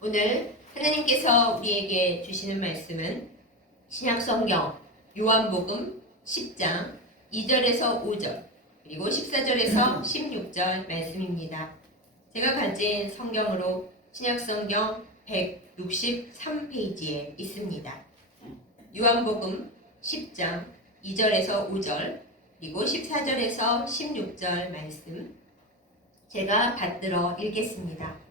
오늘 하나님께서 우리에게 주시는 말씀은 신약성경 요한복음 10장 2절에서 5절 그리고 14절에서 16절 말씀입니다. 제가 가진 성경으로 신약성경 163페이지에 있습니다. 요한복음 10장 2절에서 5절 그리고 14절에서 16절 말씀 제가 받들어 읽겠습니다.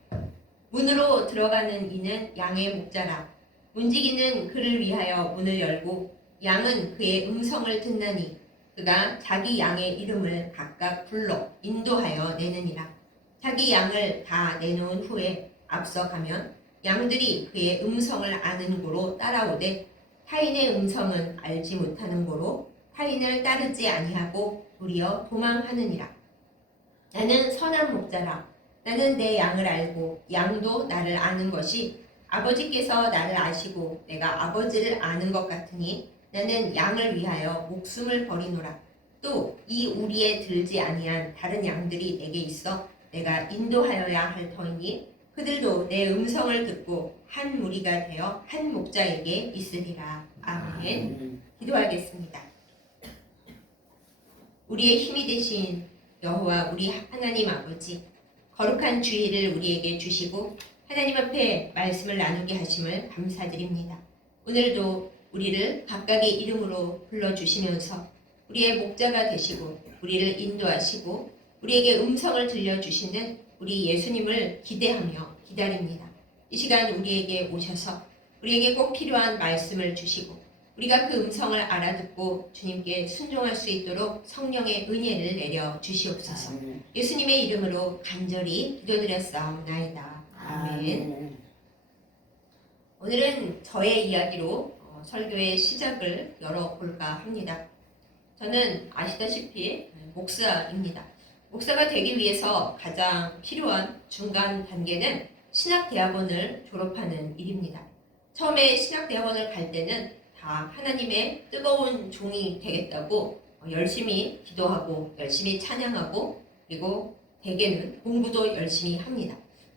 문으로 들어가는 이는 양의 목자라. 문지기는 그를 위하여 문을 열고 양은 그의 음성을 듣나니 그가 자기 양의 이름을 각각 불러 인도하여 내느니라. 자기 양을 다 내놓은 후에 앞서가면 양들이 그의 음성을 아는 고로 따라오되 타인의 음성은 알지 못하는 고로 타인을 따르지 아니하고 도리어 도망하느니라. 나는 선한 목자라. 나는 내 양을 알고 양도 나를 아는 것이 아버지께서 나를 아시고 내가 아버지를 아는 것 같으니 나는 양을 위하여 목숨을 버리노라. 또 이 우리에 들지 아니한 다른 양들이 내게 있어 내가 인도하여야 할 터이니 그들도 내 음성을 듣고 한 무리가 되어 한 목자에게 있으리라. 아멘. 기도하겠습니다. 우리의 힘이 되신 여호와 우리 하나님 아버지, 거룩한 주일을 우리에게 주시고 하나님 앞에 말씀을 나누게 하심을 감사드립니다. 오늘도 우리를 각각의 이름으로 불러주시면서 우리의 목자가 되시고 우리를 인도하시고 우리에게 음성을 들려주시는 우리 예수님을 기대하며 기다립니다. 이 시간 우리에게 오셔서 우리에게 꼭 필요한 말씀을 주시고 우리가 그 음성을 알아듣고 주님께 순종할 수 있도록 성령의 은혜를 내려 주시옵소서. 예수님의 이름으로 간절히 기도드렸사옵나이다. 아멘. 오늘은 저의 이야기로 설교의 시작을 열어볼까 합니다. 저는 아시다시피 목사입니다. 목사가 되기 위해서 가장 필요한 중간 단계는 신학대학원을 졸업하는 일입니다. 처음에 신학대학원을 갈 때는 다 하나님의 뜨거운 종이 되겠다고 열심히 기도하고 열심히 찬양하고 그리고 대개는 공부도 열심히 합니다.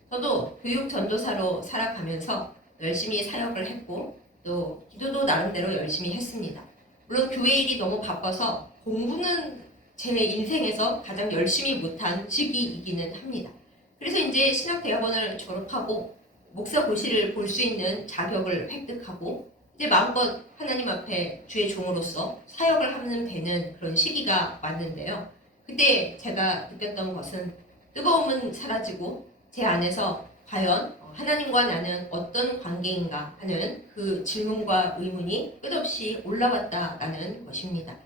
저도 교육 전도사로 살아가면서 열심히 사역을 했고 또 기도도 나름대로 열심히 했습니다. 물론 교회 일이 너무 바빠서 공부는 제 인생에서 가장 열심히 못한 시기이기는 합니다. 그래서 이제 신학대학원을 졸업하고 목사 고시를 볼 수 있는 자격을 획득하고 이제 마음껏 하나님 앞에 주의 종으로서 사역을 하면 되는 그런 시기가 왔는데요. 그때 제가 느꼈던 것은 뜨거움은 사라지고 제 안에서 과연 하나님과 나는 어떤 관계인가 하는 그 질문과 의문이 끝없이 올라왔다라는 것입니다.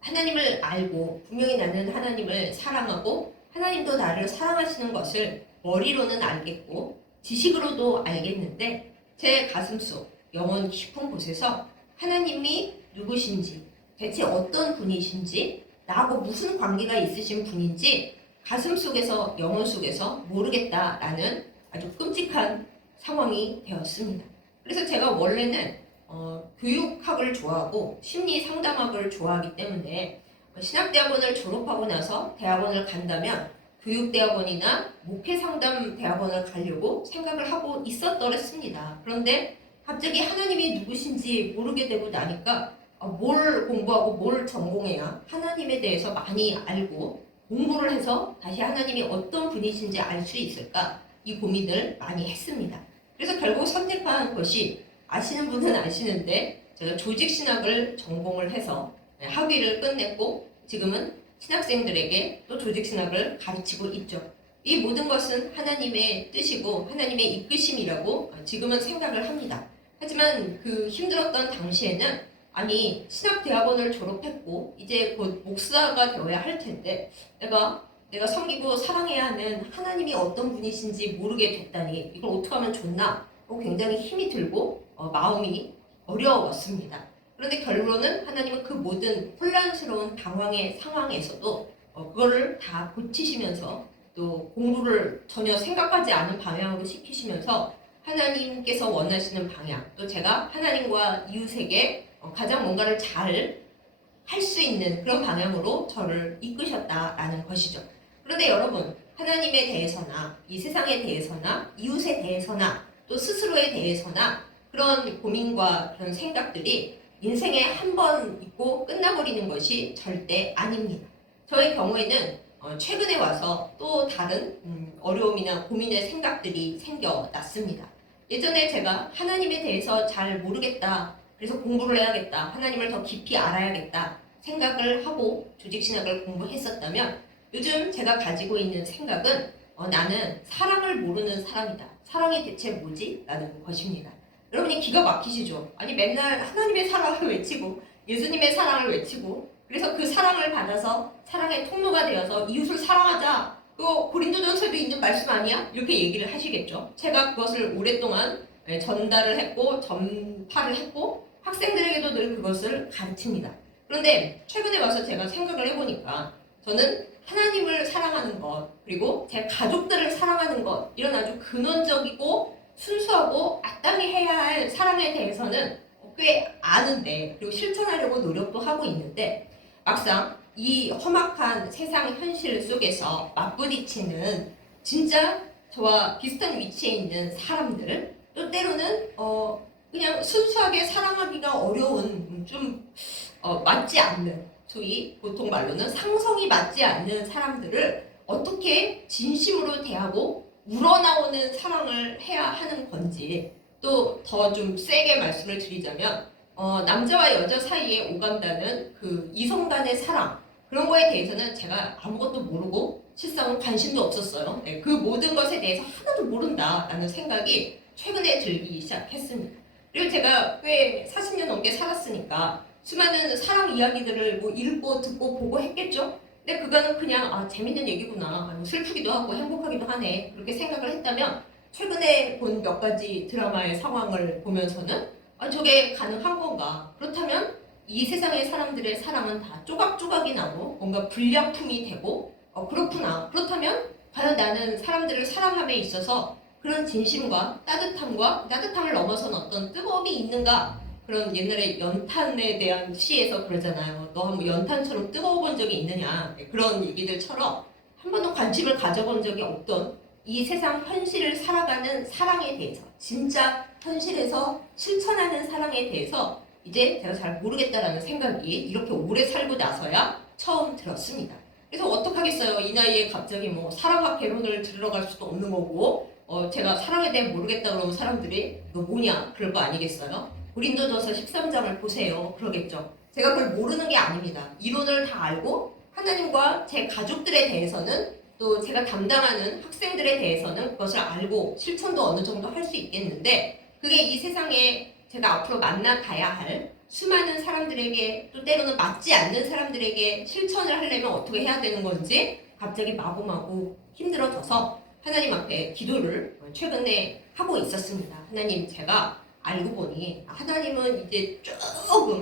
하나님을 알고 분명히 나는 하나님을 사랑하고 하나님도 나를 사랑하시는 것을 머리로는 알겠고 지식으로도 알겠는데 제 가슴속 영혼 깊은 곳에서 하나님이 누구신지 대체 어떤 분이신지 나하고 무슨 관계가 있으신 분인지 가슴속에서 영혼 속에서 모르겠다라는 아주 끔찍한 상황이 되었습니다. 그래서 제가 원래는 교육학을 좋아하고 심리 상담학을 좋아하기 때문에 신학대학원을 졸업하고 나서 대학원을 간다면 교육대학원이나 목회상담대학원을 가려고 생각을 하고 있었더랬습니다. 그런데 갑자기 하나님이 누구신지 모르게 되고 나니까 뭘 공부하고 뭘 전공해야 하나님에 대해서 많이 알고 공부를 해서 다시 하나님이 어떤 분이신지 알 수 있을까 이 고민을 많이 했습니다. 그래서 결국 선택한 것이 아시는 분은 아시는데 제가 조직신학을 전공을 해서 학위를 끝냈고 지금은 신학생들에게 또 조직신학을 가르치고 있죠. 이 모든 것은 하나님의 뜻이고 하나님의 이끄심이라고 지금은 생각을 합니다. 하지만 그 힘들었던 당시에는 아니 신학대학원을 졸업했고 이제 곧 목사가 되어야 할 텐데 내가 섬기고 사랑해야 하는 하나님이 어떤 분이신지 모르게 됐다니 이걸 어떻게 하면 좋나 굉장히 힘이 들고 마음이 어려웠습니다. 그런데 결론은 하나님은 그 모든 혼란스러운 방황의 상황에서도 그거를 다 고치시면서 또 공부를 전혀 생각하지 않은 방향으로 시키시면서 하나님께서 원하시는 방향 또 제가 하나님과 이웃에게 가장 뭔가를 잘 할 수 있는 그런 방향으로 저를 이끄셨다라는 것이죠. 그런데 여러분 하나님에 대해서나 이 세상에 대해서나 이웃에 대해서나 또 스스로에 대해서나 그런 고민과 그런 생각들이 인생에 한 번 있고 끝나버리는 것이 절대 아닙니다. 저의 경우에는 최근에 와서 또 다른 어려움이나 고민의 생각들이 생겨났습니다. 예전에 제가 하나님에 대해서 잘 모르겠다. 그래서 공부를 해야겠다. 하나님을 더 깊이 알아야겠다. 생각을 하고 조직신학을 공부했었다면 요즘 제가 가지고 있는 생각은 나는 사랑을 모르는 사람이다. 사랑이 대체 뭐지? 라는 것입니다. 여러분이 기가 막히시죠? 아니 맨날 하나님의 사랑을 외치고 예수님의 사랑을 외치고 그래서 그 사랑을 받아서 사랑의 통로가 되어서 이웃을 사랑하자. 그거 고린도전서에도 있는 말씀 아니야? 이렇게 얘기를 하시겠죠. 제가 그것을 오랫동안 전달을 했고 전파를 했고 학생들에게도 늘 그것을 가르칩니다. 그런데 최근에 와서 제가 생각을 해보니까 저는 하나님을 사랑하는 것 그리고 제 가족들을 사랑하는 것 이런 아주 근원적이고 순수하고 마땅히 해야 할 사랑에 대해서는 꽤 아는데 그리고 실천하려고 노력도 하고 있는데 막상 이 험악한 세상 현실 속에서 맞부딪히는 진짜 저와 비슷한 위치에 있는 사람들 또 때로는 그냥 순수하게 사랑하기가 어려운 좀 맞지 않는 소위 보통 말로는 상성이 맞지 않는 사람들을 어떻게 진심으로 대하고 우러나오는 사랑을 해야 하는 건지 또 더 좀 세게 말씀을 드리자면 남자와 여자 사이에 오간다는 그 이성 간의 사랑 그런 거에 대해서는 제가 아무것도 모르고 실상은 관심도 없었어요. 네, 그 모든 것에 대해서 하나도 모른다라는 생각이 최근에 들기 시작했습니다. 그리고 제가 꽤 40년 넘게 살았으니까 수많은 사랑 이야기들을 뭐 읽고 듣고 보고 했겠죠. 근데 그거는 그냥 재밌는 얘기구나. 슬프기도 하고 행복하기도 하네. 그렇게 생각을 했다면 최근에 본 몇 가지 드라마의 상황을 보면서는 저게 가능한 건가? 그렇다면 이 세상의 사람들의 사랑은 다 조각조각이 나고 뭔가 불량품이 되고 그렇구나. 그렇다면 과연 나는 사람들을 사랑함에 있어서 그런 진심과 따뜻함을 넘어선 어떤 뜨거움이 있는가? 그런 옛날에 연탄에 대한 시에서 그러잖아요. 너 한번 연탄처럼 뜨거워 본 적이 있느냐? 그런 얘기들처럼 한 번도 관심을 가져본 적이 없던 이 세상 현실을 살아가는 사랑에 대해서 진짜 현실에서 실천하는 사랑에 대해서 이제 제가 잘 모르겠다라는 생각이 이렇게 오래 살고 나서야 처음 들었습니다. 그래서 어떡하겠어요. 이 나이에 갑자기 뭐 사랑과 개론을 들으러 갈 수도 없는 거고 제가 사랑에 대해 모르겠다 그러면 사람들이 너 뭐냐 그럴 거 아니겠어요? 고린도전서 13장을 보세요. 그러겠죠. 제가 그걸 모르는 게 아닙니다. 이론을 다 알고 하나님과 제 가족들에 대해서는 또 제가 담당하는 학생들에 대해서는 그것을 알고 실천도 어느 정도 할 수 있겠는데 그게 이 세상에 제가 앞으로 만나가야 할 수많은 사람들에게 또 때로는 맞지 않는 사람들에게 실천을 하려면 어떻게 해야 되는 건지 갑자기 마구마구 힘들어져서 하나님 앞에 기도를 최근에 하고 있었습니다. 하나님 제가 알고 보니 하나님은 이제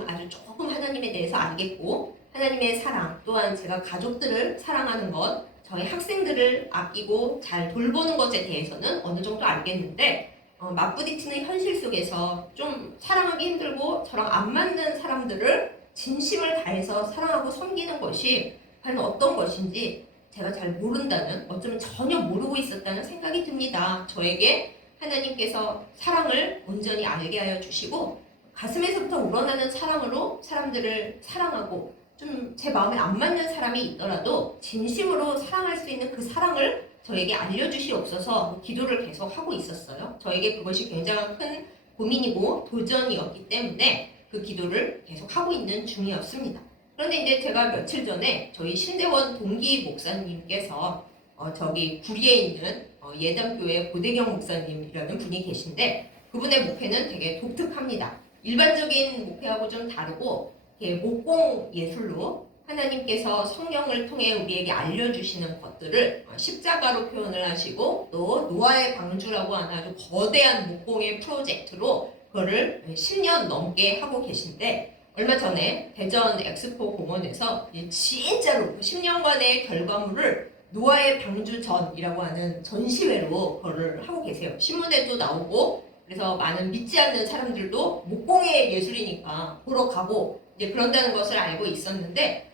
아주 조금 하나님에 대해서 알겠고 하나님의 사랑 또한 제가 가족들을 사랑하는 것 저희 학생들을 아끼고 잘 돌보는 것에 대해서는 어느 정도 알겠는데 맞부딪히는 현실 속에서 좀 사랑하기 힘들고 저랑 안 맞는 사람들을 진심을 다해서 사랑하고 섬기는 것이 과연 어떤 것인지 제가 잘 모른다는 어쩌면 전혀 모르고 있었다는 생각이 듭니다. 저에게 하나님께서 사랑을 온전히 알게 하여 주시고 가슴에서부터 우러나는 사랑으로 사람들을 사랑하고 좀 제 마음에 안 맞는 사람이 있더라도 진심으로 사랑할 수 있는 그 사랑을 저에게 알려주시옵소서 기도를 계속 하고 있었어요. 저에게 그것이 굉장히 큰 고민이고 도전이었기 때문에 그 기도를 계속 하고 있는 중이었습니다. 그런데 이제 제가 며칠 전에 저희 신대원 동기 목사님께서 저기 구리에 있는 예담교회 고대경 목사님이라는 분이 계신데 그분의 목회는 되게 독특합니다. 일반적인 목회하고 좀 다르고 목공 예술로 하나님께서 성령을 통해 우리에게 알려주시는 것들을 십자가로 표현을 하시고 또 노아의 방주라고 하는 아주 거대한 목공의 프로젝트로 그거를 10년 넘게 하고 계신데 얼마 전에 대전 엑스포 공원에서 진짜로 10년간의 결과물을 노아의 방주전이라고 하는 전시회로 그거를 하고 계세요. 신문에도 나오고 그래서 많은 믿지 않는 사람들도 목공의 예술이니까 보러 가고 이제 그런다는 것을 알고 있었는데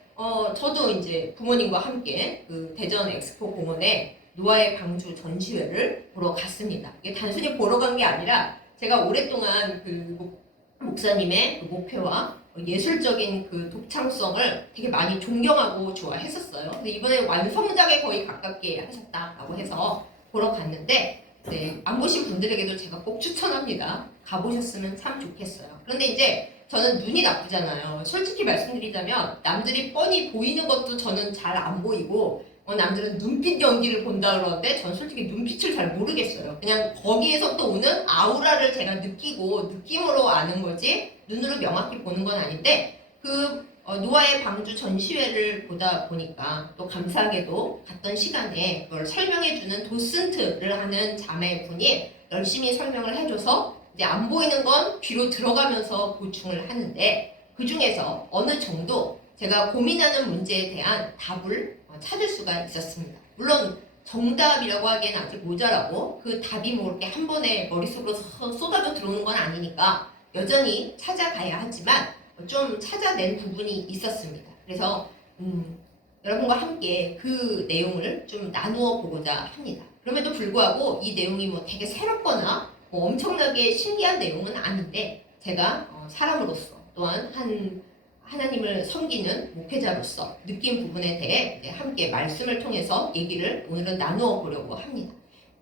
저도 이제 부모님과 함께 그 대전 엑스포 공원에 노아의 방주 전시회를 보러 갔습니다. 이게 단순히 보러 간 게 아니라 제가 오랫동안 그 목사님의 그 목표와 예술적인 그 독창성을 되게 많이 존경하고 좋아했었어요. 근데 이번에 완성작에 거의 가깝게 하셨다라고 해서 보러 갔는데 네, 안 보신 분들에게도 제가 꼭 추천합니다. 가보셨으면 참 좋겠어요. 그런데 이제 저는 눈이 나쁘잖아요. 솔직히 말씀드리자면 남들이 뻔히 보이는 것도 저는 잘 안 보이고 남들은 눈빛 연기를 본다 그러는데 저는 솔직히 눈빛을 잘 모르겠어요. 그냥 거기에서 또 오는 아우라를 제가 느끼고 느낌으로 아는 거지 눈으로 명확히 보는 건 아닌데 그 노아의 방주 전시회를 보다 보니까 또 감사하게도 갔던 시간에 그걸 설명해주는 도슨트를 하는 자매분이 열심히 설명을 해줘서 이제 안 보이는 건 귀로 들어가면서 보충을 하는데 그 중에서 어느 정도 제가 고민하는 문제에 대한 답을 찾을 수가 있었습니다. 물론 정답이라고 하기엔 아직 모자라고 그 답이 뭐 이렇게 한 번에 머릿속으로 쏟아져 들어오는 건 아니니까 여전히 찾아가야 하지만 좀 찾아낸 부분이 있었습니다. 그래서 여러분과 함께 그 내용을 좀 나누어 보고자 합니다. 그럼에도 불구하고 이 내용이 뭐 되게 새롭거나 뭐 엄청나게 신기한 내용은 아닌데 제가 사람으로서 또한 하나님을 섬기는 목회자로서 느낀 부분에 대해 함께 말씀을 통해서 얘기를 오늘은 나누어 보려고 합니다.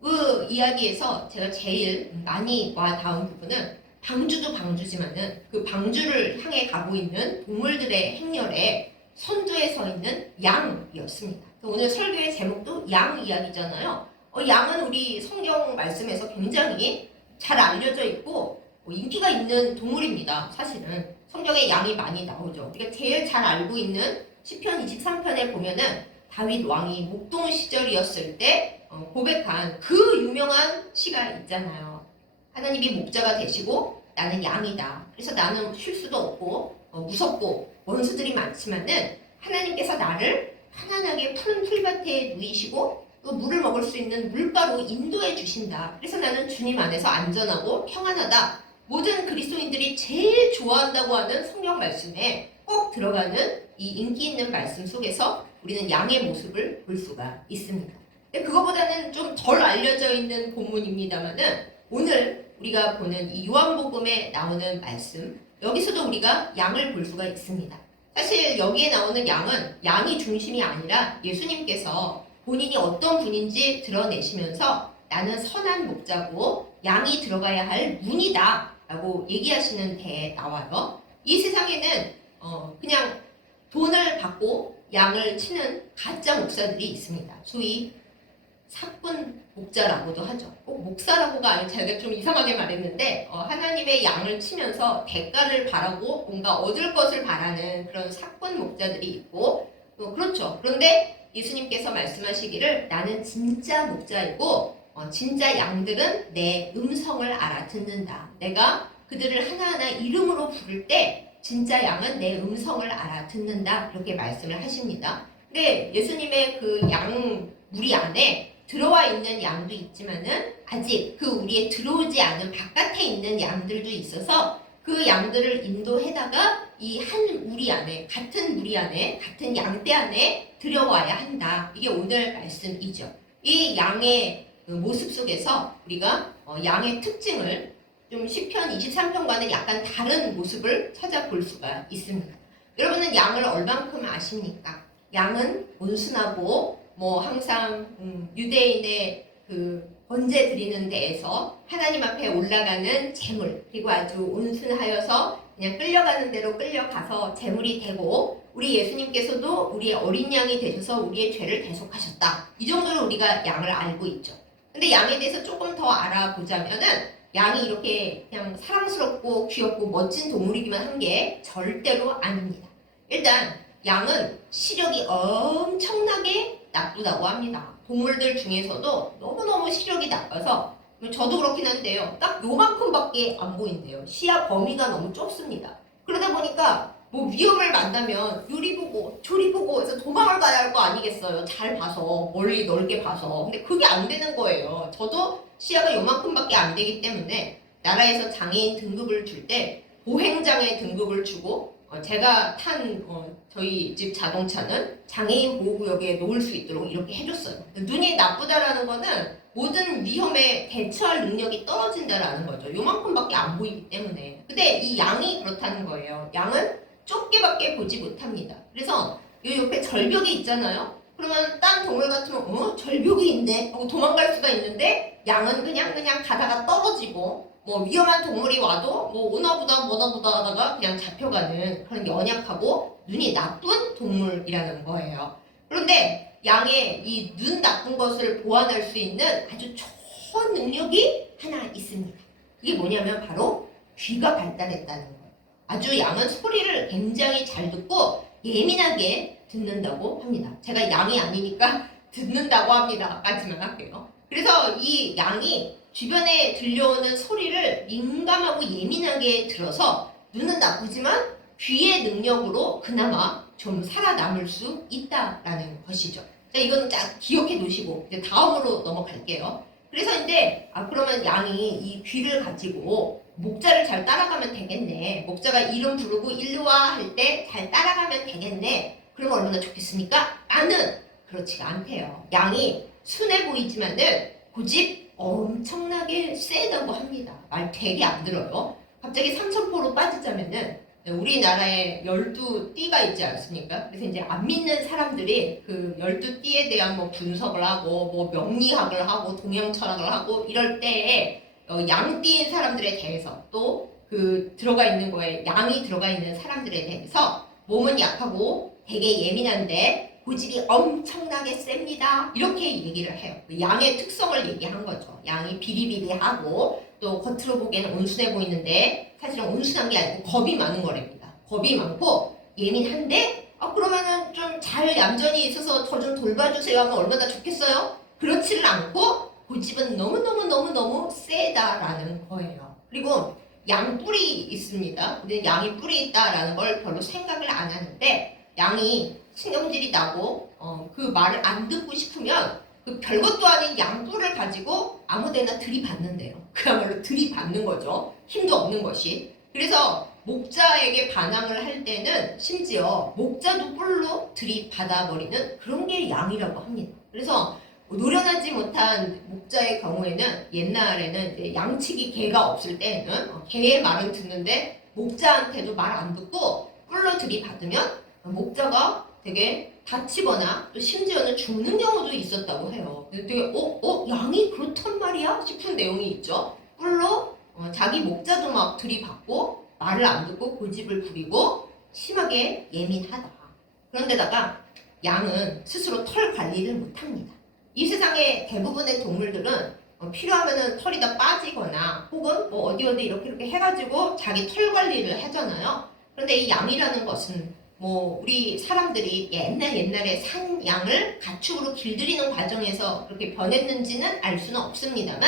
그 이야기에서 제가 제일 많이 와 닿은 부분은 방주도 방주지만은 그 방주를 향해 가고 있는 동물들의 행렬에 선두에 서 있는 양이었습니다. 오늘 설교의 제목도 양 이야기잖아요. 양은 우리 성경 말씀에서 굉장히 잘 알려져 있고 인기가 있는 동물입니다. 사실은 성경에 양이 많이 나오죠. 우리가 제일 잘 알고 있는 시편 23편에 보면은 다윗 왕이 목동 시절이었을 때 고백한 그 유명한 시가 있잖아요. 하나님이 목자가 되시고 나는 양이다. 그래서 나는 쉴 수도 없고 무섭고 원수들이 많지만은 하나님께서 나를 편안하게 푸른 풀밭에 누이시고 또 물을 먹을 수 있는 물가로 인도해 주신다. 그래서 나는 주님 안에서 안전하고 평안하다. 모든 그리스도인들이 제일 좋아한다고 하는 성경 말씀에 꼭 들어가는 이 인기 있는 말씀 속에서 우리는 양의 모습을 볼 수가 있습니다. 근데 그거보다는 좀 덜 알려져 있는 본문입니다만은 오늘 우리가 보는 이 요한복음에 나오는 말씀 여기서도 우리가 양을 볼 수가 있습니다. 사실 여기에 나오는 양은 양이 중심이 아니라 예수님께서 본인이 어떤 분인지 드러내시면서 나는 선한 목자고 양이 들어가야 할 문이다 라고 얘기하시는 데에 나와요. 이 세상에는 그냥 돈을 받고 양을 치는 가짜 목사들이 있습니다. 소위 사꾼 목자라고도 하죠. 꼭 목사라고가 아니고 제가 좀 이상하게 말했는데 하나님의 양을 치면서 대가를 바라고 뭔가 얻을 것을 바라는 그런 사꾼 목자들이 있고 그렇죠. 그런데 예수님께서 말씀하시기를 나는 진짜 목자이고 진짜 양들은 내 음성을 알아듣는다. 내가 그들을 하나하나 이름으로 부를 때 진짜 양은 내 음성을 알아듣는다. 이렇게 말씀을 하십니다. 근데 예수님의 그 양 무리 안에 들어와 있는 양도 있지만은 아직 그 우리에 들어오지 않은 바깥에 있는 양들도 있어서 그 양들을 인도해다가 이 한 무리 안에 같은 무리 안에 같은 양떼 안에 들여와야 한다. 이게 오늘 말씀이죠. 이 양의 모습 속에서 우리가 양의 특징을 좀 시편 23편과는 약간 다른 모습을 찾아볼 수가 있습니다. 여러분은 양을 얼만큼 아십니까? 양은 온순하고 항상 유대인의 그 번제 드리는 데에서 하나님 앞에 올라가는 제물 그리고 아주 온순하여서 그냥 끌려가는 대로 끌려가서 제물이 되고 우리 예수님께서도 우리의 어린 양이 되셔서 우리의 죄를 대속하셨다. 이 정도로 우리가 양을 알고 있죠. 근데 양에 대해서 조금 더 알아보자면은 양이 이렇게 그냥 사랑스럽고 귀엽고 멋진 동물이기만 한 게 절대로 아닙니다. 일단 양은 시력이 엄청나게 나쁘다고 합니다. 동물들 중에서도 너무너무 시력이 나빠서 저도 그렇긴 한데요. 딱 요만큼밖에 안 보인대요. 시야 범위가 너무 좁습니다. 그러다 보니까 위험을 만나면 요리 보고 조리 보고 해서 도망을 가야 할 거 아니겠어요. 잘 봐서 멀리 넓게 봐서. 근데 그게 안 되는 거예요. 저도 시야가 요만큼밖에 안 되기 때문에 나라에서 장애인 등급을 줄 때 보행장애 등급을 주고 제가 탄 저희 집 자동차는 장애인 보호구역에 놓을 수 있도록 이렇게 해줬어요. 눈이 나쁘다라는 거는 모든 위험에 대처할 능력이 떨어진다라는 거죠. 요만큼밖에 안 보이기 때문에. 근데 이 양이 그렇다는 거예요. 양은 좁게밖에 보지 못합니다. 그래서 이 옆에 절벽이 있잖아요. 그러면 딴 동물 같으면 절벽이 있네 하고 도망갈 수가 있는데 양은 그냥 가다가 떨어지고 뭐 위험한 동물이 와도 뭐 오나보다 뭐나보다 하다가 그냥 잡혀가는 그런 연약하고 눈이 나쁜 동물이라는 거예요. 그런데 양의 이 눈 나쁜 것을 보완할 수 있는 아주 초능력이 하나 있습니다. 그게 뭐냐면 바로 귀가 발달했다는 거예요. 아주 양은 소리를 굉장히 잘 듣고 예민하게 듣는다고 합니다. 제가 양이 아니니까 듣는다고 합니다. 까지만 할게요. 그래서 이 양이 주변에 들려오는 소리를 민감하고 예민하게 들어서 눈은 나쁘지만 귀의 능력으로 그나마 좀 살아남을 수 있다라는 것이죠. 자, 이건 딱 기억해 놓으시고 이제 다음으로 넘어갈게요. 그래서 이제 그러면 양이 이 귀를 가지고 목자를 잘 따라가면 되겠네. 목자가 이름 부르고 일로 와 할 때 잘 따라가면 되겠네. 그러면 얼마나 좋겠습니까? 나는 그렇지가 않대요. 양이 순해 보이지만은 고집 엄청나게 세다고 합니다. 말 되게 안 들어요. 갑자기 삼천포로 빠지자면은 우리나라에 12띠가 있지 않습니까? 그래서 이제 안 믿는 사람들이 그 12띠에 대한 뭐 분석을 하고 뭐 명리학을 하고 동양철학을 하고 이럴 때에 양띠인 사람들에 대해서 또 그 들어가 있는 거에 양이 들어가 있는 사람들에 대해서 몸은 약하고 되게 예민한데 고집이 엄청나게 셉니다. 이렇게 얘기를 해요. 양의 특성을 얘기한 거죠. 양이 비리비리하고 또 겉으로 보기에는 온순해 보이는데 사실은 온순한 게 아니고 겁이 많은 거랍니다. 겁이 많고 예민한데 그러면은 좀 잘 얌전히 있어서 저 좀 돌봐주세요 하면 얼마나 좋겠어요? 그렇지를 않고 고집은 너무너무 세다라는 거예요. 그리고 양뿔이 있습니다. 근데 양이 뿔이 있다라는 걸 별로 생각을 안 하는데 양이 신경질이 나고 그 말을 안 듣고 싶으면 그 별것도 아닌 양뿔을 가지고 아무데나 들이받는데요. 그야말로 들이받는 거죠. 힘도 없는 것이. 그래서 목자에게 반항을 할 때는 심지어 목자도 뿔로 들이받아버리는 그런 게 양이라고 합니다. 그래서 노련하지 못한 목자의 경우에는 옛날에는 이제 양치기 개가 없을 때는 개의 말은 듣는데 목자한테도 말 안 듣고 뿔로 들이받으면 목자가 되게 다치거나 또 심지어는 죽는 경우도 있었다고 해요. 되게 양이 그렇단 말이야 싶은 내용이 있죠. 뿔로 자기 목자도 막 들이받고 말을 안 듣고 고집을 부리고 심하게 예민하다. 그런데다가 양은 스스로 털 관리를 못합니다. 이 세상의 대부분의 동물들은 필요하면은 털이 다 빠지거나 혹은 뭐 어디 이렇게 해가지고 자기 털 관리를 하잖아요. 그런데 이 양이라는 것은 뭐 우리 사람들이 옛날에 산 양을 가축으로 길들이는 과정에서 그렇게 변했는지는 알 수는 없습니다만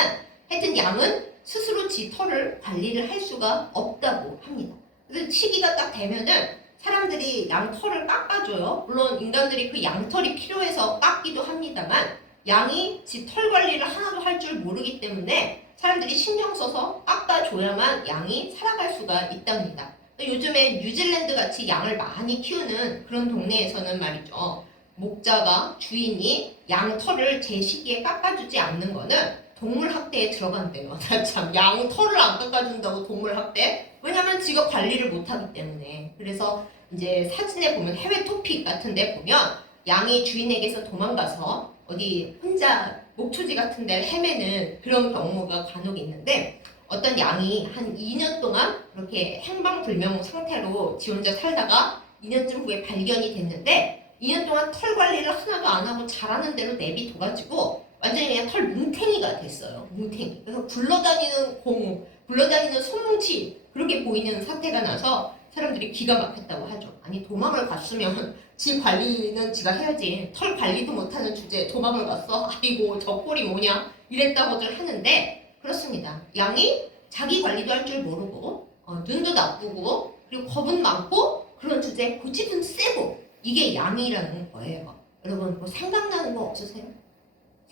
하여튼 양은 스스로 지 털을 관리를 할 수가 없다고 합니다. 그래서 시기가 딱 되면은 사람들이 양 털을 깎아줘요. 물론 인간들이 그 양털이 필요해서 깎기도 합니다만 양이 지 털 관리를 하나도 할 줄 모르기 때문에 사람들이 신경 써서 깎아줘야만 양이 살아갈 수가 있답니다. 요즘에 뉴질랜드 같이 양을 많이 키우는 그런 동네에서는 말이죠. 목자가 주인이 양 털을 제 시기에 깎아주지 않는 거는 동물 학대에 들어간대요. 참, 양 털을 안 깎아준다고 동물 학대? 왜냐면 지가 관리를 못하기 때문에. 그래서 이제 사진에 보면 해외 토픽 같은 데 보면 양이 주인에게서 도망가서 어디 혼자 목초지 같은 데 헤매는 그런 경우가 간혹 있는데 어떤 양이 한 2년 동안 그렇게 행방불명 상태로 지 혼자 살다가 2년쯤 후에 발견이 됐는데 2년 동안 털 관리를 하나도 안 하고 자라는 대로 내비둬가지고 완전히 그냥 털 뭉탱이가 됐어요. 뭉탱이. 그래서 굴러다니는 공, 굴러다니는 소뭉치 그렇게 보이는 사태가 나서 사람들이 기가 막혔다고 하죠. 아니 도망을 갔으면 지 관리는 지가 해야지. 털 관리도 못하는 주제에 도망을 갔어? 아이고 저 꼴이 뭐냐? 이랬다고들 하는데 그렇습니다. 양이 자기 관리도 할 줄 모르고 눈도 나쁘고 그리고 겁은 많고 그런 주제에 고집은 세고 이게 양이라는 거예요. 여러분 뭐 생각나는 거 없으세요?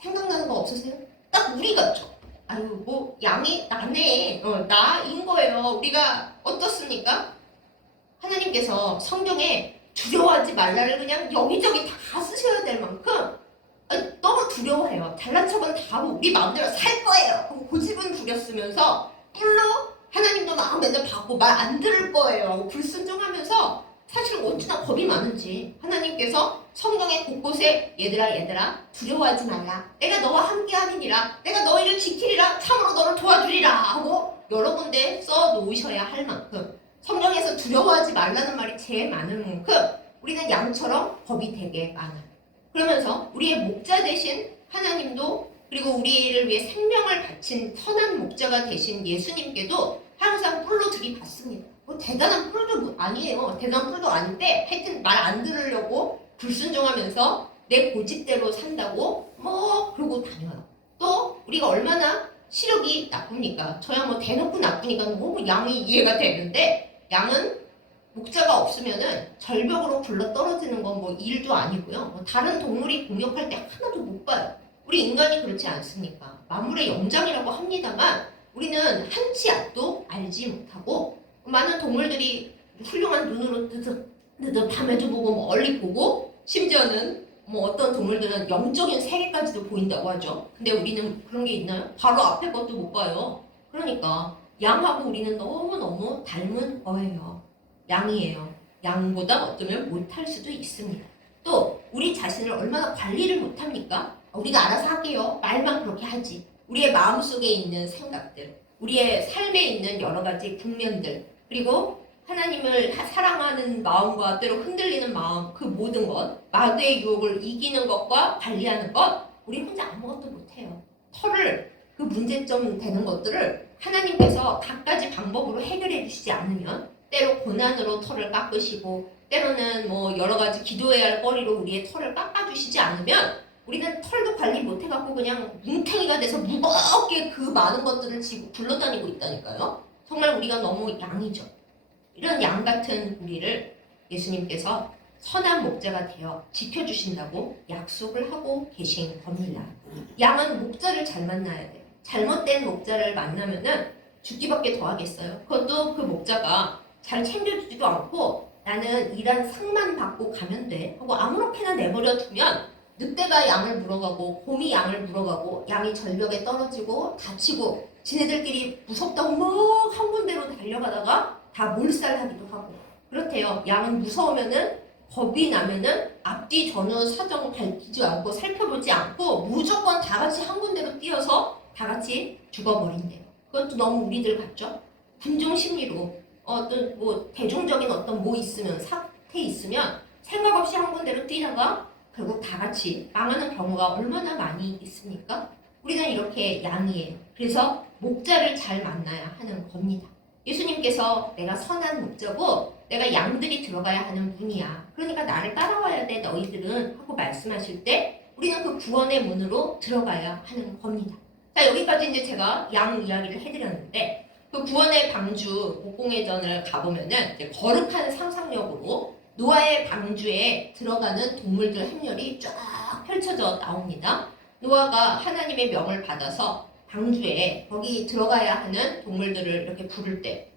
생각나는 거 없으세요? 딱 우리 같죠? 아유 뭐 양이 나네 나인 거예요. 우리가 어떻습니까? 하나님께서 성경에 두려워하지 말라를 그냥 여기저기 다 쓰셔야 될 만큼 너무 두려워해요. 잘난 척은 다 하고 우리 마음대로 살 거예요. 그럼 고집은 부렸으면서 뿔로 하나님도 마음 맨날 받고 말 안 들을 거예요 하고 불순종하면서 사실 어찌나 겁이 많은지 하나님께서 성경의 곳곳에 얘들아 두려워하지 말라. 내가 너와 함께 함이니라. 내가 너희를 지키리라. 참으로 너를 도와주리라 하고 여러 군데 써 놓으셔야 할 만큼 성경에서 두려워하지 말라는 말이 제일 많은 만큼 우리는 양처럼 겁이 되게 많아요. 그러면서 우리의 목자 되신 하나님도 그리고 우리를 위해 생명을 바친 선한 목자가 되신 예수님께도 항상 뿔로 들이받습니다. 뭐 대단한 뿔도 아니에요. 대단한 뿔도 아닌데 하여튼 말 안 들으려고 불순종하면서 내 고집대로 산다고 뭐 그러고 다녀요. 또 우리가 얼마나 시력이 나쁩니까? 저야 뭐 대놓고 나쁘니까 너무 양이 이해가 되는데 양은 목자가 없으면은 절벽으로 굴러 떨어지는 건 뭐 일도 아니고요. 뭐 다른 동물이 공격할 때 하나도 못 봐요. 우리 인간이 그렇지 않습니까? 만물의 영장이라고 합니다만 우리는 한 치 앞도 알지 못하고 많은 동물들이 훌륭한 눈으로 뜨뜻 밤에도 보고 멀리 보고 심지어는 뭐 어떤 동물들은 영적인 세계까지도 보인다고 하죠. 근데 우리는 그런 게 있나요? 바로 앞에 것도 못 봐요. 그러니까 양하고 우리는 너무너무 닮은 거예요. 양이에요. 양보다 어쩌면 못할 수도 있습니다. 또 우리 자신을 얼마나 관리를 못합니까? 우리가 알아서 할게요. 말만 그렇게 하지. 우리의 마음속에 있는 생각들, 우리의 삶에 있는 여러 가지 국면들, 그리고 하나님을 사랑하는 마음과 때로 흔들리는 마음, 그 모든 것, 마귀의 유혹을 이기는 것과 관리하는 것, 우리 혼자 아무것도 못해요. 털을, 그 문제점 되는 것들을 하나님께서 갖가지 방법으로 해결해 주시지 않으면 때로 고난으로 털을 깎으시고 때로는 뭐 여러 가지 기도해야 할 거리로 우리의 털을 깎아주시지 않으면 우리는 털도 관리 못해갖고 그냥 뭉탱이가 돼서 무겁게 그 많은 것들을 지고 굴러다니고 있다니까요. 정말 우리가 너무 양이죠. 이런 양 같은 우리를 예수님께서 선한 목자가 되어 지켜주신다고 약속을 하고 계신 겁니다. 양은 목자를 잘 만나야 돼요. 잘못된 목자를 만나면은 죽기밖에 더 하겠어요. 그것도 그 목자가 잘 챙겨주지도 않고 나는 일한 상만 받고 가면 돼 하고 아무렇게나 내버려 두면 늑대가 양을 물어가고 곰이 양을 물어가고 양이 절벽에 떨어지고 다치고 지네들끼리 무섭다고 막 한 군데로 달려가다가 다 몰살하기도 하고 그렇대요. 양은 무서우면은 겁이 나면은 앞뒤 전후 사정 밝히지 않고 살펴보지 않고 무조건 다 같이 한 군데로 뛰어서 다 같이 죽어버린대요. 그것도 너무 우리들 같죠? 군중 심리로 어떤 뭐 대중적인 어떤 뭐 있으면 사태 있으면 생각 없이 한 군데로 뛰다가 결국 다 같이 망하는 경우가 얼마나 많이 있습니까? 우리는 이렇게 양이에요. 그래서 목자를 잘 만나야 하는 겁니다. 예수님께서 내가 선한 목자고 내가 양들이 들어가야 하는 문이야. 그러니까 나를 따라와야 돼 너희들은 하고 말씀하실 때 우리는 그 구원의 문으로 들어가야 하는 겁니다. 자, 여기까지 이제 제가 양 이야기를 해드렸는데 그 구원의 방주 목공의 전을 가보면은 이제 거룩한 상상력으로 노아의 방주에 들어가는 동물들 행렬이 쫙 펼쳐져 나옵니다. 노아가 하나님의 명을 받아서 방주에 거기 들어가야 하는 동물들을 이렇게 부를 때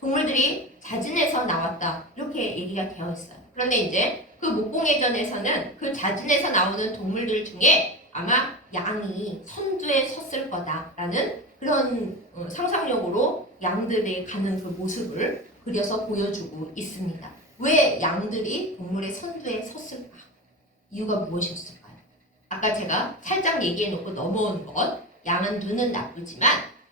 동물들이 자진해서 나왔다 이렇게 얘기가 되어 있어요. 그런데 이제 그 목공회전에서는 그 자진해서 나오는 동물들 중에 아마 양이 선두에 섰을 거다라는 그런 상상력으로 양들이 가는 그 모습을 그려서 보여주고 있습니다. 왜 양들이 동물의 선두에 섰을까? 이유가 무엇이었을까요? 아까 제가 살짝 얘기해 놓고 넘어온 것, 양은 눈은 나쁘지만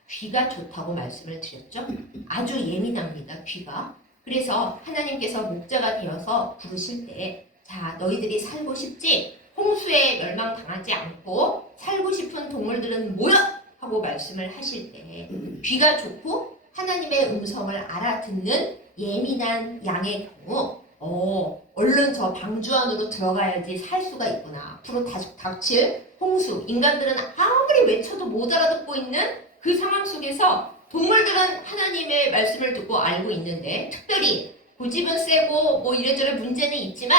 귀가 좋다고 말씀을 드렸죠. 아주 예민합니다, 귀가. 그래서 하나님께서 목자가 되어서 부르실 때, 자, 너희들이 살고 싶지? 홍수에 멸망당하지 않고 살고 싶은 동물들은 모여! 하고 말씀을 하실 때 귀가 좋고 하나님의 음성을 알아듣는 예민한 양의 경우 얼른 저 방주 안으로 들어가야지 살 수가 있구나. 앞으로 닥칠 홍수, 인간들은 아무리 외쳐도 못 알아듣고 있는 그 상황 속에서 동물들은 하나님의 말씀을 듣고 알고 있는데 특별히 고집은 세고 뭐 이래저래 문제는 있지만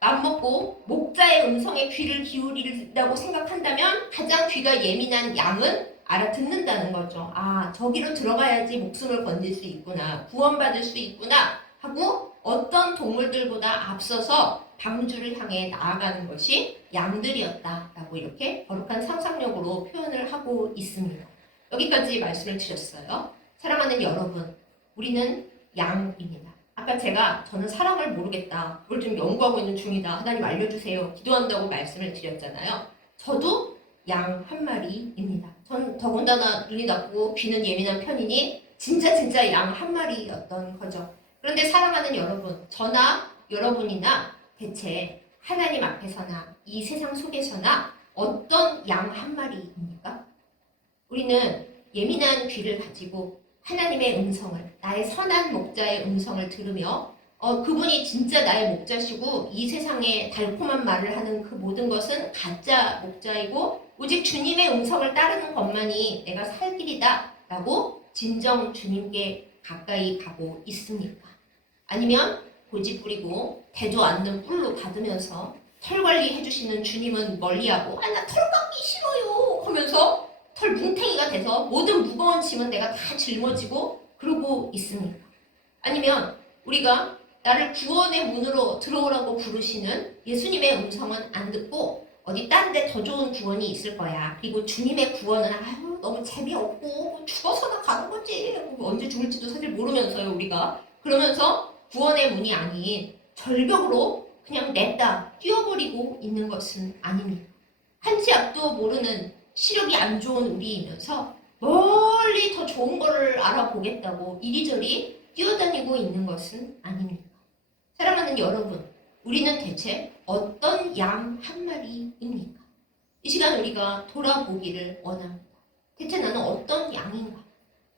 맘먹고 목자의 음성에 귀를 기울이라고 생각한다면 가장 귀가 예민한 양은 알아듣는다는 거죠. 아, 저기로 들어가야지 목숨을 건질 수 있구나. 구원받을 수 있구나. 하고 어떤 동물들보다 앞서서 방주를 향해 나아가는 것이 양들이었다라고 이렇게 거룩한 상상력으로 표현을 하고 있습니다. 여기까지 말씀을 드렸어요. 사랑하는 여러분, 우리는 양입니다. 아까 저는 사랑을 모르겠다. 그걸 좀 연구하고 있는 중이다. 하나님 알려주세요. 기도한다고 말씀을 드렸잖아요. 저도 양 한 마리입니다. 전 더군다나 눈이 나쁘고 귀는 예민한 편이니 진짜 양 한 마리였던 거죠. 그런데 사랑하는 여러분, 저나 여러분이나 대체 하나님 앞에서나 이 세상 속에서나 어떤 양 한 마리입니까? 우리는 예민한 귀를 가지고 하나님의 음성을, 나의 선한 목자의 음성을 들으며 그분이 진짜 나의 목자시고 이 세상에 달콤한 말을 하는 그 모든 것은 가짜 목자이고 오직 주님의 음성을 따르는 것만이 내가 살 길이다 라고 진정 주님께 가까이 가고 있습니까? 아니면 고집 부리고 대도 않는 뿔로 받으면서 털 관리 해주시는 주님은 멀리하고 나 털 깎기 싫어요 하면서 털 뭉탱이가 돼서 모든 무거운 짐은 내가 다 짊어지고 그러고 있습니까? 아니면 우리가 나를 구원의 문으로 들어오라고 부르시는 예수님의 음성은 안 듣고 어디 딴 데 더 좋은 구원이 있을 거야. 그리고 주님의 구원은 너무 재미없고 죽어서나 가는 거지. 언제 죽을지도 사실 모르면서요 우리가. 그러면서 구원의 문이 아닌 절벽으로 그냥 냈다 뛰어버리고 있는 것은 아닙니까? 한치 앞도 모르는 시력이 안 좋은 우리이면서 멀리 더 좋은 거를 알아보겠다고 이리저리 뛰어다니고 있는 것은 아닙니까? 사랑하는 여러분, 우리는 대체 어떤 양 한 마리입니까? 이 시간 우리가 돌아보기를 원합니다. 대체 나는 어떤 양인가?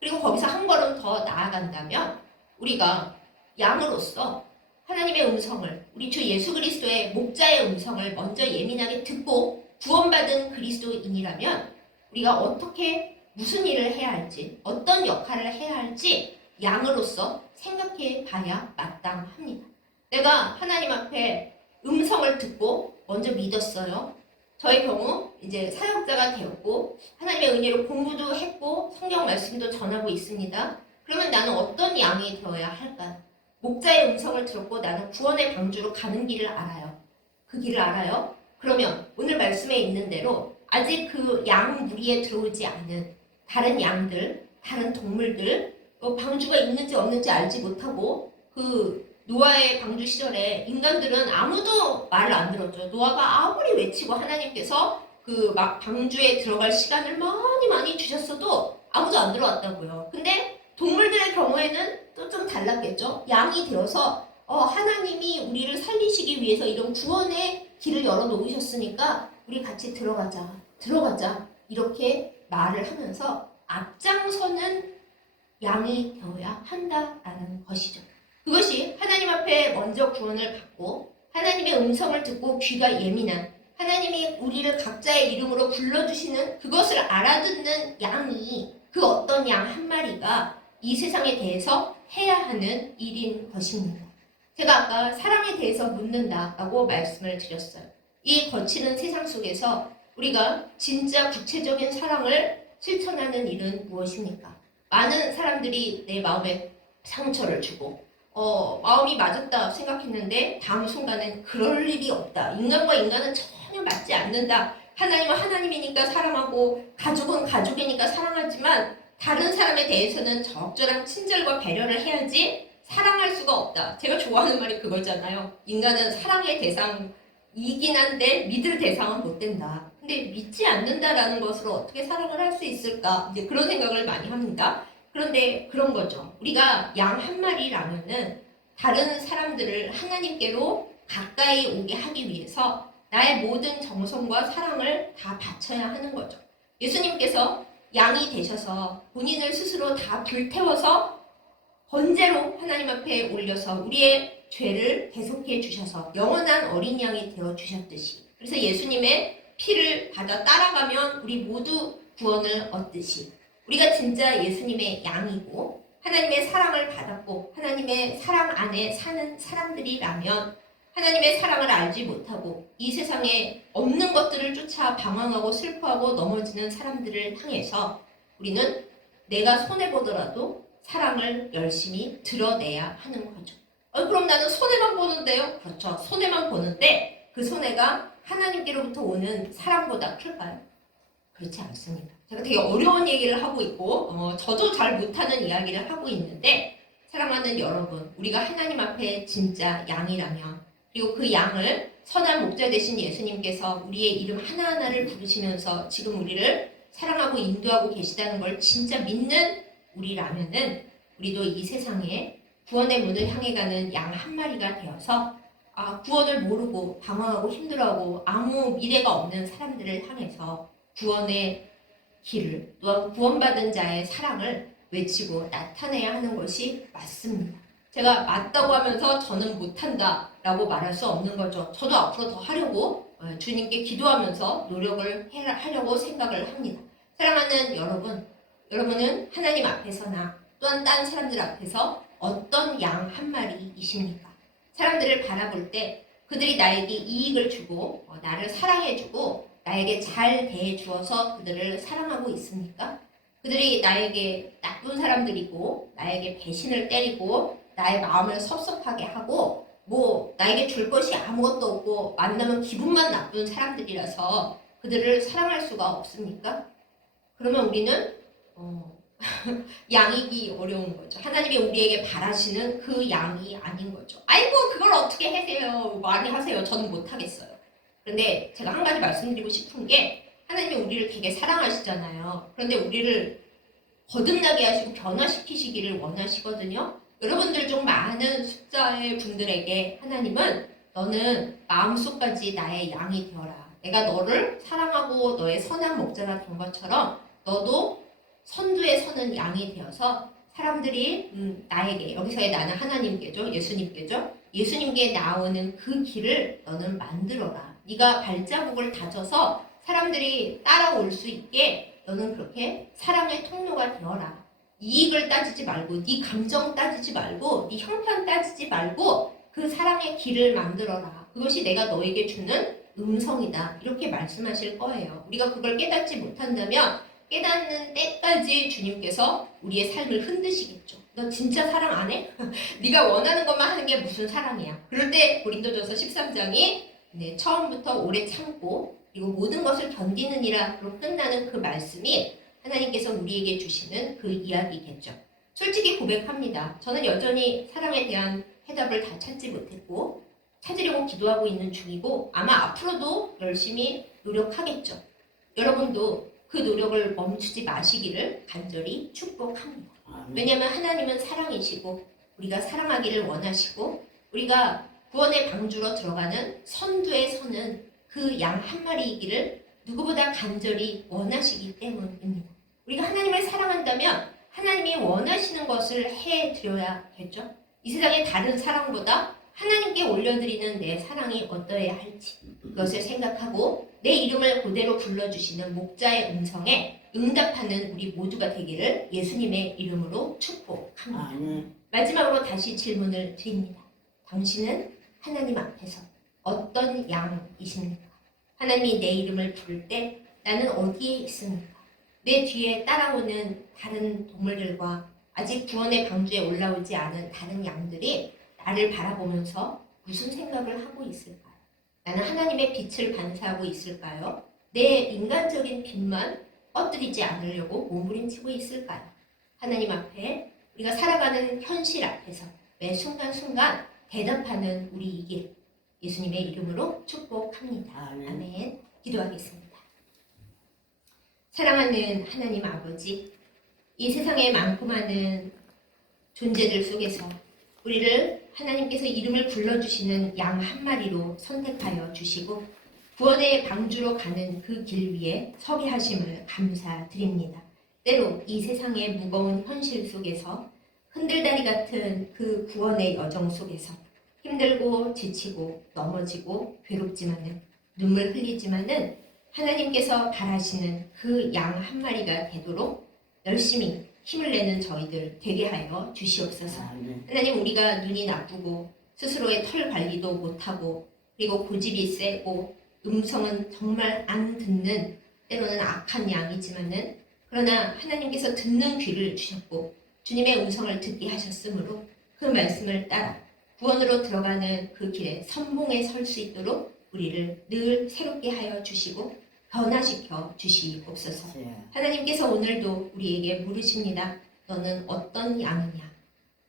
그리고 거기서 한 걸음 더 나아간다면 우리가 양으로서 하나님의 음성을, 우리 주 예수 그리스도의 목자의 음성을 먼저 예민하게 듣고 구원받은 그리스도인이라면 우리가 어떻게 무슨 일을 해야 할지, 어떤 역할을 해야 할지 양으로서 생각해 봐야 마땅합니다. 내가 하나님 앞에 음성을 듣고 먼저 믿었어요. 저의 경우 이제 사역자가 되었고 하나님의 은혜로 공부도 했고 성경 말씀도 전하고 있습니다. 그러면 나는 어떤 양이 되어야 할까요? 목자의 음성을 들었고 나는 구원의 방주로 가는 길을 알아요. 그 길을 알아요? 그러면 오늘 말씀에 있는 대로 아직 그 양 무리에 들어오지 않은 다른 양들, 다른 동물들, 방주가 있는지 없는지 알지 못하고 그 노아의 방주 시절에 인간들은 아무도 말을 안 들었죠. 노아가 아무리 외치고 하나님께서 그 막 방주에 들어갈 시간을 많이 주셨어도 아무도 안 들어왔다고요. 근데 동물들의 경우에는 또 좀 달랐겠죠. 양이 되어서 하나님이 우리를 살리시기 위해서 이런 구원의 길을 열어놓으셨으니까 우리 같이 들어가자 이렇게 말을 하면서 앞장서는 양이 되어야 한다라는 것이죠. 그것이 하나님 앞에 먼저 구원을 받고 하나님의 음성을 듣고 귀가 예민한 하나님이 우리를 각자의 이름으로 불러주시는 그것을 알아듣는 양이 그 어떤 양 한 마리가 이 세상에 대해서 해야 하는 일인 것입니다. 제가 아까 사랑에 대해서 묻는다라고 말씀을 드렸어요. 이 거치는 세상 속에서 우리가 진짜 구체적인 사랑을 실천하는 일은 무엇입니까? 많은 사람들이 내 마음에 상처를 주고 마음이 맞았다 생각했는데 다음 순간엔 그럴 일이 없다. 인간과 인간은 전혀 맞지 않는다. 하나님은 하나님이니까 사랑하고 가족은 가족이니까 사랑하지만 다른 사람에 대해서는 적절한 친절과 배려를 해야지 사랑할 수가 없다. 제가 좋아하는 말이 그거잖아요. 인간은 사랑의 대상이긴 한데 믿을 대상은 못 된다. 근데 믿지 않는다라는 것으로 어떻게 사랑을 할 수 있을까? 이제 그런 생각을 많이 합니다. 그런데 그런 거죠. 우리가 양 한 마리라면은 다른 사람들을 하나님께로 가까이 오게 하기 위해서 나의 모든 정성과 사랑을 다 바쳐야 하는 거죠. 예수님께서 양이 되셔서 본인을 스스로 다 불태워서 번제로 하나님 앞에 올려서 우리의 죄를 대속해 주셔서 영원한 어린 양이 되어 주셨듯이, 그래서 예수님의 피를 받아 따라가면 우리 모두 구원을 얻듯이 우리가 진짜 예수님의 양이고 하나님의 사랑을 받았고 하나님의 사랑 안에 사는 사람들이라면 하나님의 사랑을 알지 못하고 이 세상에 없는 것들을 쫓아 방황하고 슬퍼하고 넘어지는 사람들을 향해서 우리는 내가 손해보더라도 사랑을 열심히 드러내야 하는 거죠. 그럼 나는 손해만 보는데요? 그렇죠. 손해만 보는데 그 손해가 하나님께로부터 오는 사랑보다 클까요? 그렇지 않습니다. 제가 되게 어려운 얘기를 하고 있고 저도 잘 못하는 이야기를 하고 있는데 사랑하는 여러분, 우리가 하나님 앞에 진짜 양이라면 그리고 그 양을 선한 목자 되신 예수님께서 우리의 이름 하나하나를 부르시면서 지금 우리를 사랑하고 인도하고 계시다는 걸 진짜 믿는 우리라면은 우리도 이 세상에 구원의 문을 향해 가는 양 한 마리가 되어서 구원을 모르고 방황하고 힘들어하고 아무 미래가 없는 사람들을 향해서 구원의 길을 또한 구원받은 자의 사랑을 외치고 나타내야 하는 것이 맞습니다. 제가 맞다고 하면서 저는 못한다 라고 말할 수 없는 거죠. 저도 앞으로 더 하려고 주님께 기도하면서 노력을 하려고 생각을 합니다. 사랑하는 여러분, 여러분은 하나님 앞에서나 또한 딴 사람들 앞에서 어떤 양 한 마리이십니까? 사람들을 바라볼 때 그들이 나에게 이익을 주고 나를 사랑해주고 나에게 잘 대해주어서 그들을 사랑하고 있습니까? 그들이 나에게 나쁜 사람들이고 나에게 배신을 때리고 나의 마음을 섭섭하게 하고 나에게 줄 것이 아무것도 없고 만나면 기분만 나쁜 사람들이라서 그들을 사랑할 수가 없습니까? 그러면 우리는 양이기 어려운 거죠. 하나님이 우리에게 바라시는 그 양이 아닌 거죠. 아이고 그걸 어떻게 하세요? 많이 하세요. 저는 못하겠어요. 그런데 제가 한 가지 말씀드리고 싶은 게 하나님이 우리를 되게 사랑하시잖아요. 그런데 우리를 거듭나게 하시고 변화시키시기를 원하시거든요. 여러분들 중 많은 숫자의 분들에게 하나님은 너는 마음속까지 나의 양이 되어라. 내가 너를 사랑하고 너의 선한 목자가 된 것처럼 너도 선두에 서는 양이 되어서 사람들이 나에게, 여기서의 나는 하나님께죠. 예수님께죠. 예수님께 나오는 그 길을 너는 만들어라. 네가 발자국을 다져서 사람들이 따라올 수 있게 너는 그렇게 사랑의 통로가 되어라. 이익을 따지지 말고 네 감정 따지지 말고 네 형편 따지지 말고 그 사랑의 길을 만들어라. 그것이 내가 너에게 주는 음성이다. 이렇게 말씀하실 거예요. 우리가 그걸 깨닫지 못한다면 깨닫는 때까지 주님께서 우리의 삶을 흔드시겠죠. 너 진짜 사랑 안 해? 네가 원하는 것만 하는 게 무슨 사랑이야. 그럴 때 고린도전서 13장이 처음부터 오래 참고 그리고 모든 것을 견디느니라로 끝나는 그 말씀이 하나님께서 우리에게 주시는 그 이야기겠죠. 솔직히 고백합니다. 저는 여전히 사랑에 대한 해답을 다 찾지 못했고 찾으려고 기도하고 있는 중이고 아마 앞으로도 열심히 노력하겠죠. 여러분도 그 노력을 멈추지 마시기를 간절히 축복합니다. 왜냐하면 하나님은 사랑이시고 우리가 사랑하기를 원하시고 우리가 구원의 방주로 들어가는 선두에 서는 그 양 한 마리이기를 누구보다 간절히 원하시기 때문입니다. 우리가 하나님을 사랑한다면 하나님이 원하시는 것을 해드려야겠죠. 이 세상의 다른 사랑보다 하나님께 올려드리는 내 사랑이 어떠해야 할지 그것을 생각하고 내 이름을 그대로 불러주시는 목자의 음성에 응답하는 우리 모두가 되기를 예수님의 이름으로 축복합니다. 마지막으로 다시 질문을 드립니다. 당신은 하나님 앞에서 어떤 양이십니까? 하나님이 내 이름을 부를 때 나는 어디에 있습니까? 내 뒤에 따라오는 다른 동물들과 아직 구원의 방주에 올라오지 않은 다른 양들이 나를 바라보면서 무슨 생각을 하고 있을까요? 나는 하나님의 빛을 반사하고 있을까요? 내 인간적인 빛만 꺼뜨리지 않으려고 몸부림치고 있을까요? 하나님 앞에 우리가 살아가는 현실 앞에서 매 순간순간 대답하는 우리이길 예수님의 이름으로 축복합니다. 아멘. 기도하겠습니다. 사랑하는 하나님 아버지, 이 세상에 많고 많은 존재들 속에서 우리를 하나님께서 이름을 불러주시는 양 한 마리로 선택하여 주시고 구원의 방주로 가는 그 길 위에 서게 하심을 감사드립니다. 때로 이 세상의 무거운 현실 속에서 흔들다리 같은 그 구원의 여정 속에서 힘들고 지치고 넘어지고 괴롭지만은 눈물 흘리지만은 하나님께서 바라시는 그 양 한 마리가 되도록 열심히 힘을 내는 저희들 되게 하여 주시옵소서. 하나님, 우리가 눈이 나쁘고 스스로의 털 관리도 못하고 그리고 고집이 세고 음성은 정말 안 듣는 때로는 악한 양이지만은 그러나 하나님께서 듣는 귀를 주셨고 주님의 음성을 듣게 하셨으므로 그 말씀을 따라 구원으로 들어가는 그 길에 선봉에 설 수 있도록 우리를 늘 새롭게 하여 주시고 변화시켜 주시옵소서. 하나님께서 오늘도 우리에게 물으십니다. 너는 어떤 양이냐?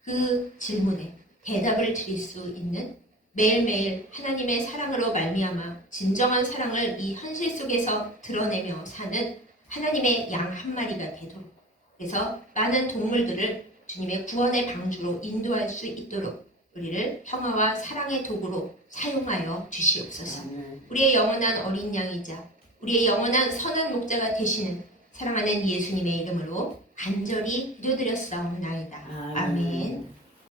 그 질문에 대답을 드릴 수 있는 매일매일 하나님의 사랑으로 말미암아 진정한 사랑을 이 현실 속에서 드러내며 사는 하나님의 양 한 마리가 되도록, 그래서 많은 동물들을 주님의 구원의 방주로 인도할 수 있도록 우리를 평화와 사랑의 도구로 사용하여 주시옵소서. 우리의 영원한 어린 양이자 우리의 영원한 선한 목자가 되시는 사랑하는 예수님의 이름으로 간절히 기도드렸사옵나이다. 아멘.